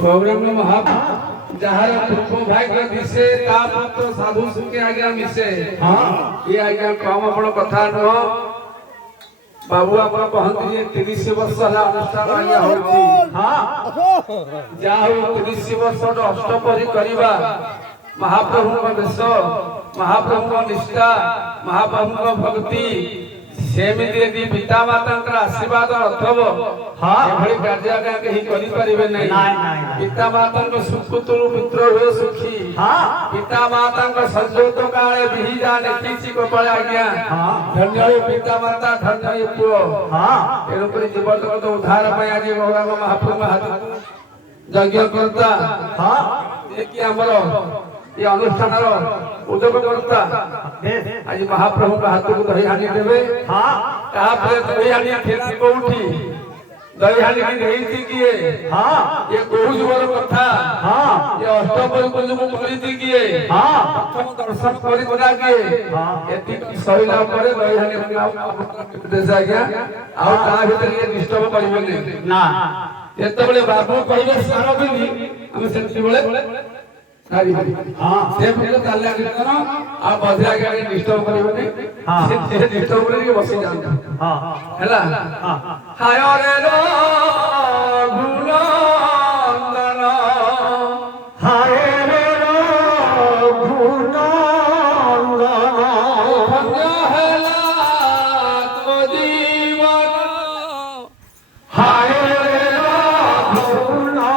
सौरंग महाप जहार पूर्व भाग्य दिसे ता पुत्र साधु सुखे आज्ञा मिसे हां ये आज्ञा कम आपण कथा न बाबू आपण कहंती जे 30 वर्ष हला अनुष्ठान आज्ञा होती हां जाहु 30 वर्ष अष्टपरी करिबा महाप्रभु का वेश महाप्रभु का निष्ठा महाप्रभु का भक्ति सेमिति यदि पिता माता आशीर्वाद अथव हाँ एभली कार्य आज्ञा कहीं करि परिबे नै पिता माता को सुपुत्रु पुत्र हुए सुखी हाँ पिता माता को संजोत काले बिहि जाने किछि को पळे आज्ञा हाँ धन्य पिता माता धन्य पुओ हाँ एनुपरि जीवन जगत उद्धार पय आज भगवान महाप्रभु हाथ यज्ञ करता हाँ ये कि हमरो ये अनुष्ठान उद्योग करता आज महाप्रभु का हाथ को दही हानि देवे हां तापर दही हानि खेती कोठी दही हानि की देई किए हां ये कोहु जुवर कथा हां ये अष्टपरी को जो करिति किए हां प्रथम दर्शन करि बना किए हां एति सहिला परे दही हानि दे जाग्या आ ता भीतर ये डिस्टर्ब करिबे ना एतबेले बाबू कहिबे सारा बिनी हम सेति बेले सारी हां से पहले ताल्या करन आ बजरा के डिस्टर्ब करबे हां से डिस्टर्ब करके बसी जान हां हैला हां हाय रे रो गुणंदन हाय रे रो गुणंदन हैला तो जीवन हाय रे रो गुणंदन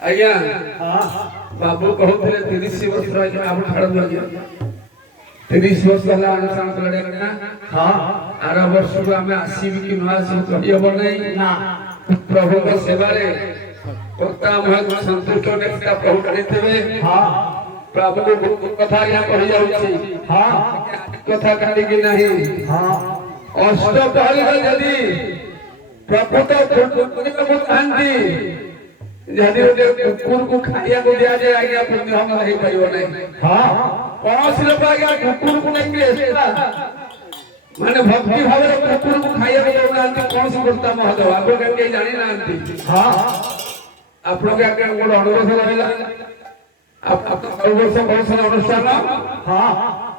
आज्ञा बाबू कहते 30 वर्ष आज्ञा आप ठाड़ दिया 30 वर्ष हला अनुष्ठान कले ना हां आर वर्ष को हमें आसीबी कि न आसी कहियो बनै ना प्रभु के सेवा रे कर्ता महत संतुष्ट नेता प्रभु करितबे हां प्रभु को कथा या कहि जाउछि हां कथा काली कि नहीं हां अष्टपहरी यदि ପ୍ରକୃତ କରିବାକୁ ଚାହାନ୍ତି ଯଦି ଗୋଟେ କୁକୁରକୁ ଖାଇବାକୁ ଦିଆଯାଏ ଆଜ୍ଞା ପୁଣ୍ୟ ହେଇପାରିବ ନାହିଁ। କୌଣସି ଲୋକ ଆଜ୍ଞା କୁକୁରକୁ ନେଇକି ମାନେ ଭକ୍ତି ଭାବରେ କୁକୁରକୁ ଖାଇବାକୁ ଦଉନାହାନ୍ତି କୌଣସି କର୍ତ୍ତା ମହୋଦୟ ଆପଣ କେହି ଜାଣିନାହାନ୍ତି। ଆପଣଙ୍କ ଆଜ୍ଞା ଗୋଟେ ଅନୁରୋଧ ରହିଲା ସବୁ ବର୍ଷ କୌଣସି ଅନୁଷ୍ଠାନ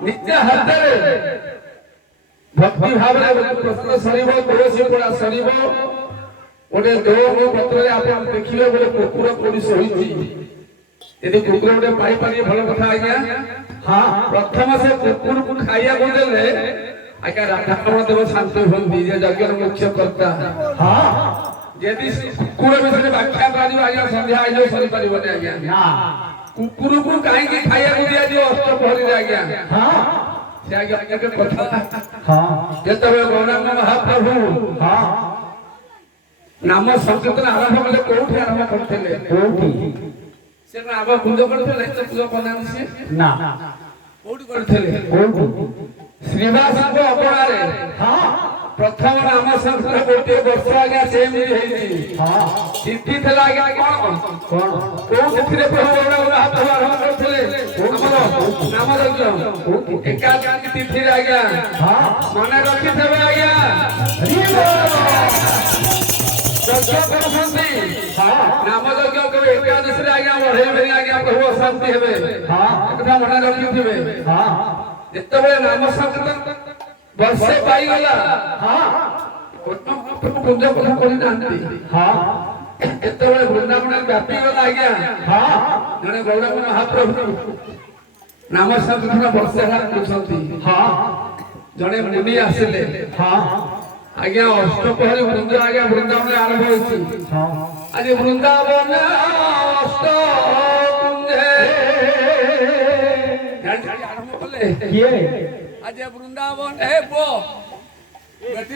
ନିଜ ହାତରେ ଭକ୍ତି ଭାବରେ ପ୍ରଶ୍ନ ସରିବ ତୁଳସୀ ପୋଡ଼ା ସରିବ ଗୋଟେ ଦୋଳ ପତ୍ରରେ ଆପଣ ଦେଖିବେ ଗୋଟେ କୁକୁର କୋଉଠି ଶୋଇଛି ଯଦି କୁକୁର ଗୋଟେ ପାଇପାରିବେ ଭଲ କଥା ଆଜ୍ଞା। ପ୍ରଥମ ସେ କୁକୁରକୁ ଖାଇବାକୁ ଦେଲେ ଆଜ୍ଞା ରାଧାରମଣ ଦେବ ଶାନ୍ତ ହୁଅନ୍ତି ଯେ ଯଜ୍ଞର ମୁଖ୍ୟ କର୍ତ୍ତା। ଯଦି କୁକୁର ବିଷୟରେ ବ୍ୟାଖ୍ୟା କରାଯିବ ଆଜ୍ଞା ସନ୍ଧ୍ୟା ଆଇଲେ ସରିପାରିବନି ଆଜ୍ଞା। କୁକୁରକୁ କାହିଁକି ଖାଇବାକୁ ଦିଆଯିବ ଅଷ୍ଟପ୍ରହରୀରେ ଆଜ୍ଞା ସେ ଆଜ୍ଞା କଥା ଯେତେବେଳେ ଗୌରାଙ୍ଗ ମହାପ୍ରଭୁ ନାମ ସଂକୀର୍ତ୍ତନ ଆରମ୍ଭ କଲେ କୋଉଠି ଆରମ୍ଭ କରିଥିଲେ? ସେ ଆଗ କୁଞ୍ଜ କରିଥିଲେ ପୂଜା କନାନ୍ତି ସିଏ ନା କୋଉଠି କରିଥିଲେ? ଶ୍ରୀନିବାସଙ୍କ ଅଗଣାରେ ପ୍ରଥମ ନାମ ସଂକୀର୍ତ୍ତନ ଗୋଟିଏ ବର୍ଷ ଆଜ୍ଞା ସେମିତି ହେଇଛି। ତିଥି ଥିଲା ଆଜ୍ଞା କଣ କୋଉ ତିଥିରେ ପ୍ରଭୁ ଗୌରାଙ୍ଗ ମହାପ୍ରଭୁ ଆରମ୍ଭ କରିଥିଲେ ଆମର ନାମ ଯଜ୍ଞ? ଏକାଦଶୀ ତିଥିରେ ଆଜ୍ଞା ମନେ ରଖିଥିବେ ଆଜ୍ଞା ଯଜ୍ଞ କରୁଛନ୍ତି ନାମ ଯଜ୍ଞ କେବେ ଏକାଦଶୀରେ ଆଜ୍ଞା ବଢେଇବେନି ଆଜ୍ଞା ପ୍ରଭୁ ଅଶାନ୍ତି ହେବେ ଏକଥା ମନେ ରଖିଥିବେ। ଯେତେବେଳେ ନାମ ସଂକୀର୍ତ୍ତନ ବର୍ଷେ ପାଇଗଲା ପ୍ରଭୁ ପୂଜ କଥା କରିନାହାନ୍ତି। ଯେତେବେଳେ ବୃନ୍ଦାବନରେ ବ୍ୟାପିଗଲା ଆଜ୍ଞା ଜଣେ ଗୌରାଙ୍ଗ ମହାପ୍ରଭୁ ନାମ ସଂକୀର୍ତ୍ତନ ବର୍ଷେ ହେଲା କରୁଛନ୍ତି। ଜଣେ ମୁନି ଆସିଲେ ଆଜ୍ଞା ଅଷ୍ଟପ୍ରହରୀ ବୃନ୍ଦ ଆଜ୍ଞା ବୃନ୍ଦାବନ ଆରମ୍ଭ ହୋଇଛି। ଆଜି ବୃନ୍ଦାବନ ଆରମ୍ଭ କଲେ ଆଜି ବୃନ୍ଦାବନ